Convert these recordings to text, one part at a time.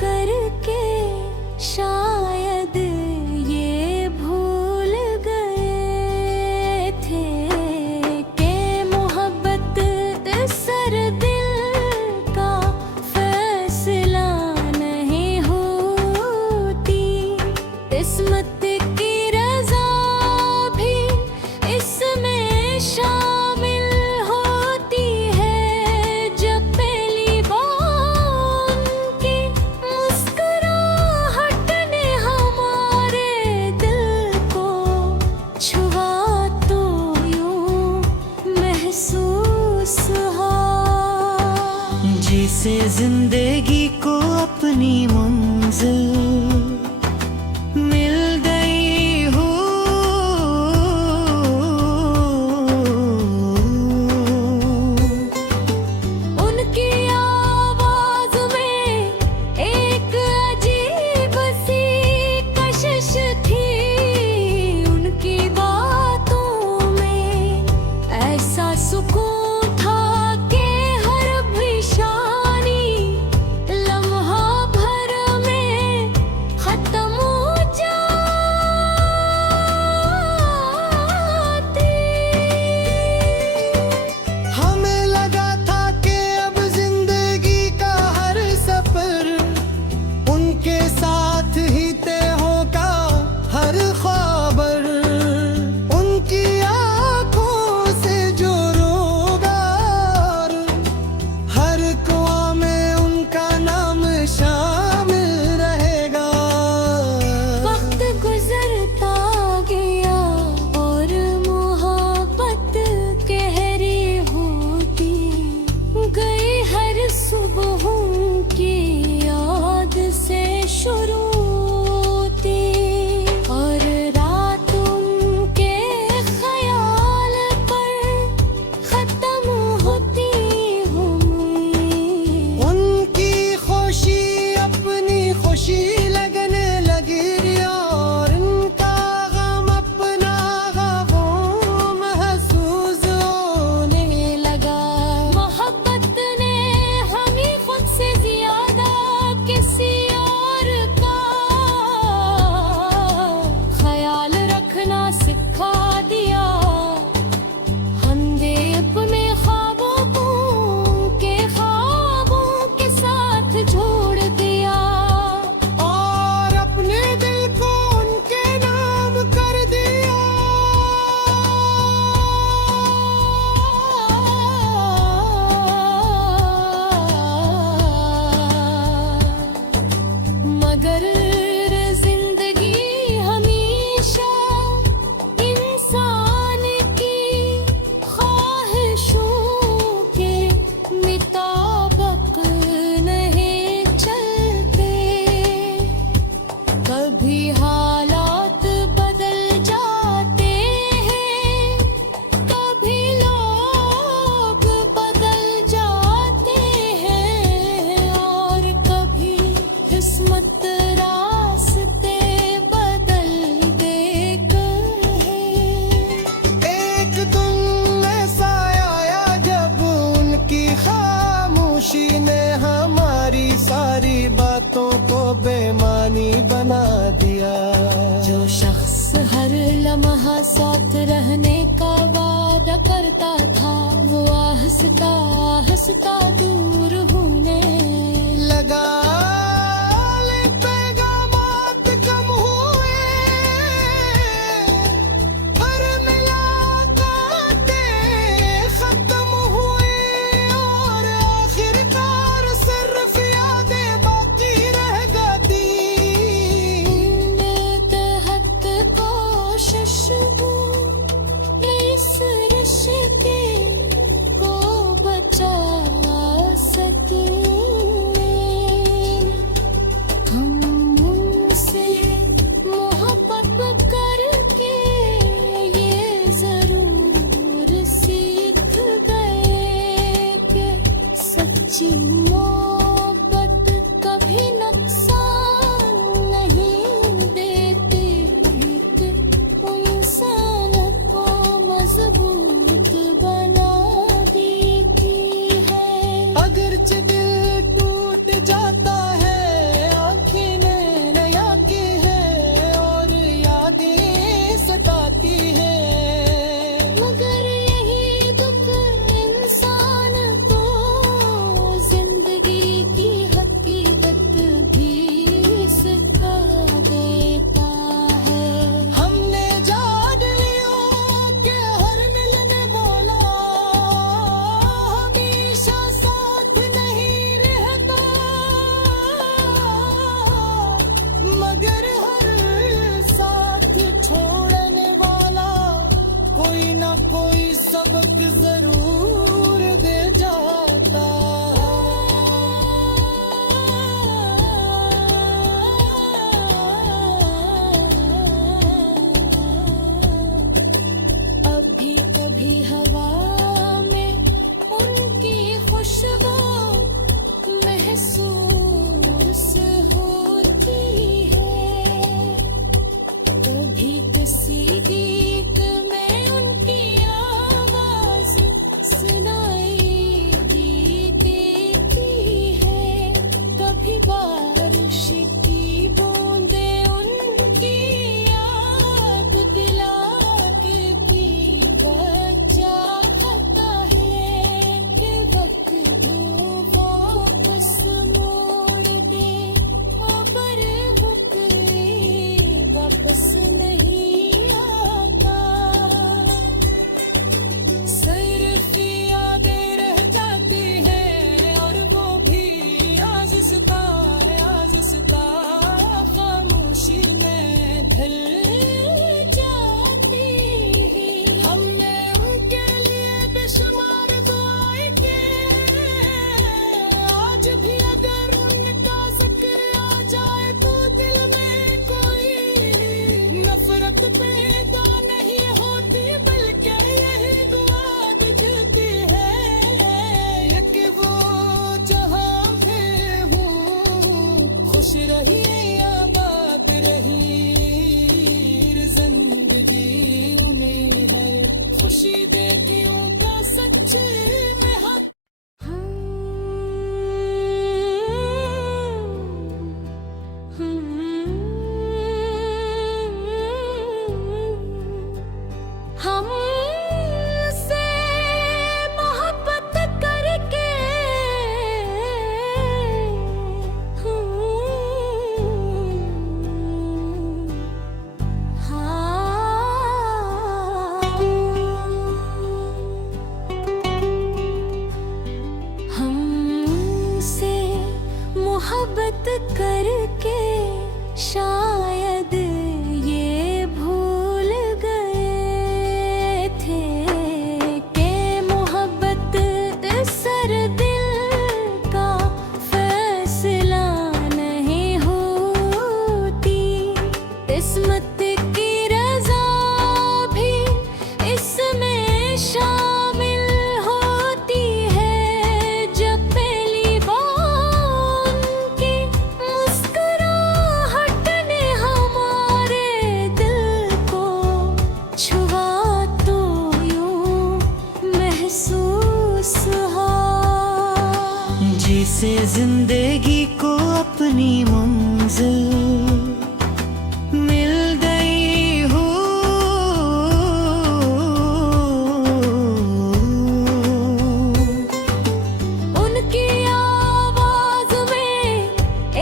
करके शायद ये भूल गए थे कि मोहब्बत सर दिल का फैसला नहीं होती। किस्मत की रज़ा भी इसमें शामिल होती है। जब पहली बार उनकी मुस्कुराहट ने हमारे दिल को छुआ तो यूं महसूस हुआ जिसे जिंदगी को अपनी मंजिल मिल गई हो। उनकी आवाज में एक अजीब सी कशिश थी। उनकी बातों में ऐसा सुकून था कि हर पेशानी लम्हा भर में खत्म हो जाती। हमें लगा था कि अब जिंदगी का हर सफर उनके साथ ही तय होगा। हर खबर उनकी आंखों से जो रोगार, हर कुआं में उनका नाम शामिल रहेगा। वक्त गुजरता गया और मोहब्बत गहरी होती गई। हर सुबहों की याद से शुरू थी और रात उनके ख्याल पर खत्म होती हुई। उनकी खुशी अपनी खुशी लगने लगी और इनका गम अपना गम महसूस होने लगा मोहब्बत ने हमें खुद से ज्यादा किसी और का ख्याल रखना सिखा दिया। हमने अपने ख्वाबों को उनके ख्वाबों के साथ जोड़ दिया और अपने दिल को उनके नाम कर दिया। मगर जिंदगी हमेशा इंसान की ख्वाहिशों के मुताबिक नहीं चलते। कभी हालात बदल जाते हैं, कभी लोग बदल जाते हैं और कभी किस्मत रास्ते बदल देकर है। एक दिन ऐसा आया जब उनकी खामोशी ने हमारी सारी बातों को बेमानी बना दिया। जो शख्स हर लम्हा साथ रहने का वादा करता था वो आहिस्ता आहिस्ता दूर होने लगा। पैगामात कम हुए पर मुलाकातें खत्म हुई और आखिरकार सिर्फ यादें बाकी रह गई। तहत कोशिश वो इस रिश्ते को बचा पे तो नहीं होती, बल्कि यही दुआ दिखती है कि वो जहाँ है हूँ खुश रही आबाद रही, जिंदगी उन्हें है खुशी देती उनका सच्चे में हक। हमसे मोहब्बत करके हमसे मोहब्बत करके शायद ये भूल गए थे कि मोहब्बत सर दिल का फैसला नहीं होती, किस्मत की रज़ा भी इसमें शामिल होती है। जब पहली बार उनकी मुस्कुराहट ने हमारे दिल को छुआ तो यूं महसूस हुआ जिसे जिंदगी को अपनी मंजिल मिल गई हो, उनकी आवाज में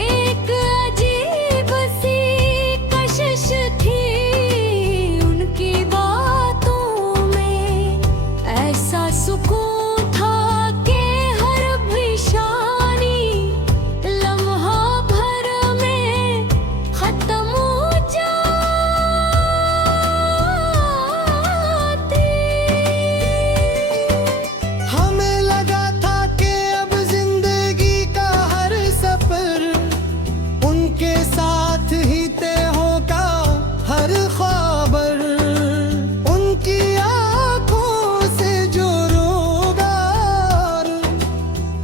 एक अजीब सी कशिश थी, उनकी बातों में ऐसा सुकून था कि हर पेशानी लम्हा भर में खत्म हो जाती। हमें लगा था कि अब जिंदगी का हर सफर उनके साथ ही तय होगा, हर खबर उनकी आंखों से जो रोगार,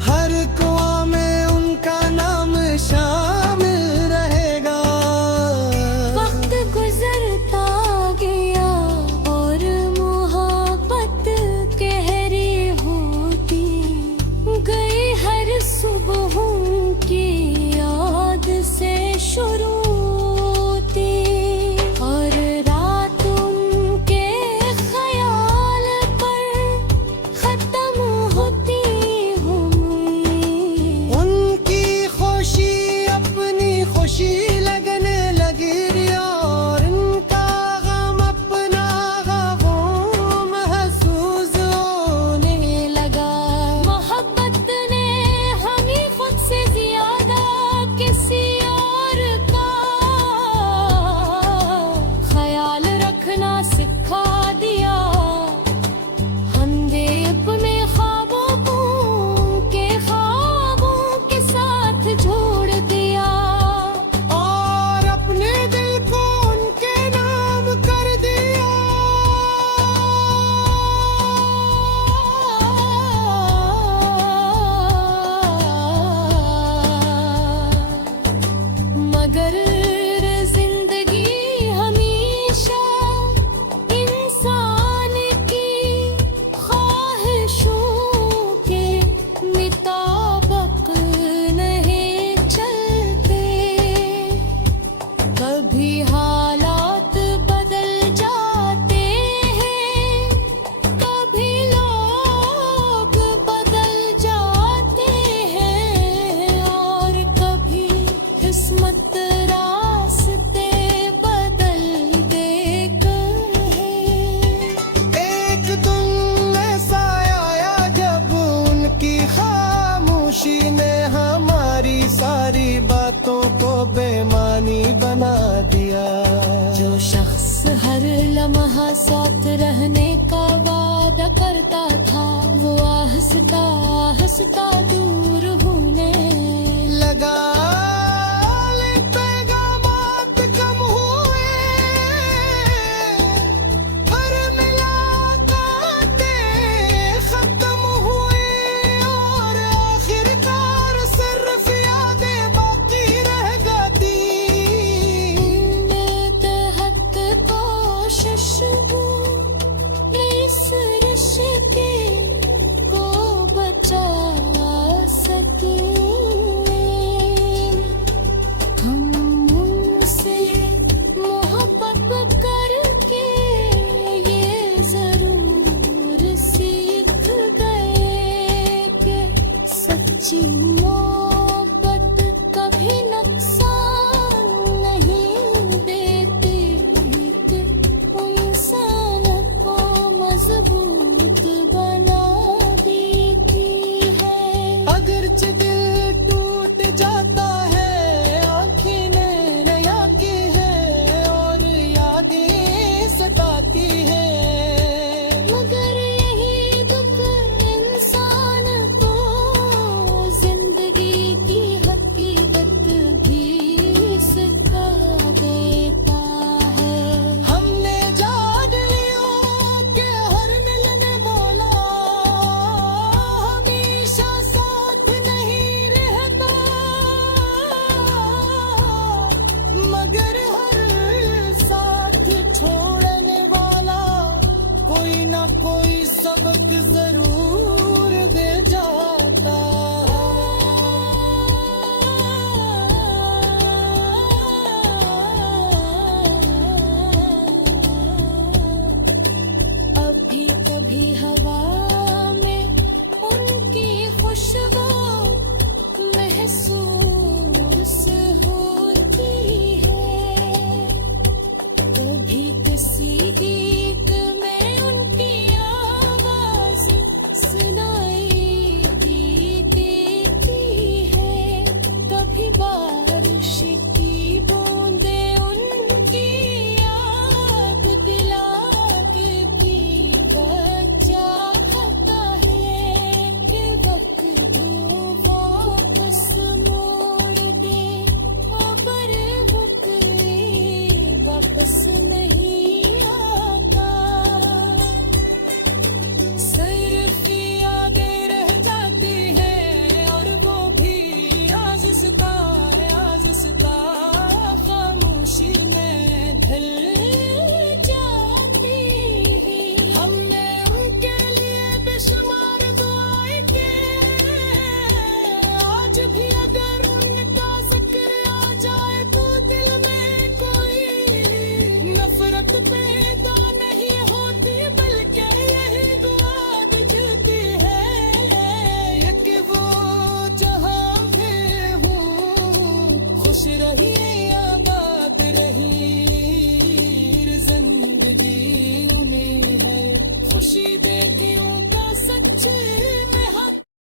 हर कुआं में उनका नाम शामिल रहेगा। वक्त गुजरता गया और मोहब्बत गहरी होती गई, हर सुबहों की याद से शुरू थी और रात उनके ख्याल पर खत्म होती हुई। उनकी खुशी अपनी खुशी लगने लगी और इनका गम अपना गम महसूस होने लगा। मोहब्बत ने हमें खुद से ज्यादा किसी और का ख्याल रखना सिखा दिया। हमने अपने ख्वाबों को उनके ख्वाबों के साथ जोड़ दिया और अपने दिल को उनके नाम कर दिया। मगर जिंदगी हमेशा इंसान की ख्वाहिशों के मुताबिक नहीं चलते, कभी हालात बदल जाते हैं, कभी लोग बदल जाते हैं और कभी किस्मत रास्ते बदल देकर है। एक दिन ऐसा आया जब उनकी खामोशी ने हमारी सारी बातों को बेमानी बना दिया। जो शख्स हर लम्हा साथ रहने का वादा करता था, वो आहिस्ता आहिस्ता दूर होने लगा। पैगामात कम हुए सच्ची मोहब्बत कभी नुकसान नहीं देती, इंसान को मजबूत बना देती है। अगरचे दिल टूट जाता है, आँखें नया की है और यादें सताती है। मगर यही दुख इंसान को जिंदगी की हकीकत भी सिखा देता है। हमने जान लिया कि हर मिलने वाला हमेशा साथ नहीं रहता, मगर हर साथ छोड़ने वाला कोई ना कोई सबक जरूर दे जाता। अभी कभी हवा में उनकी खुशबू महसूस होती है, कभी किसी गीत में उनकी आवाज सुनाई देती है, कभी बारिश की बूंदें उनकी याद दिला देती। बच्चा कहता है कि वक्त दो वापस मोड़ दे, पर वक्त वापस नहीं आता। सिर्फ यादें रह जाती हैं और वो भी आहिस्ता खामोशी में ढल जाती है। हमने उनके लिए बेशुमार दुआएं की, आज भी अगर उनका जिक्र आ जाए तो दिल में कोई नफरत पैदा नहीं होती, बल्कि यही दुआ दिखती है कि वो जहाँ भी हूँ खुश रहिए।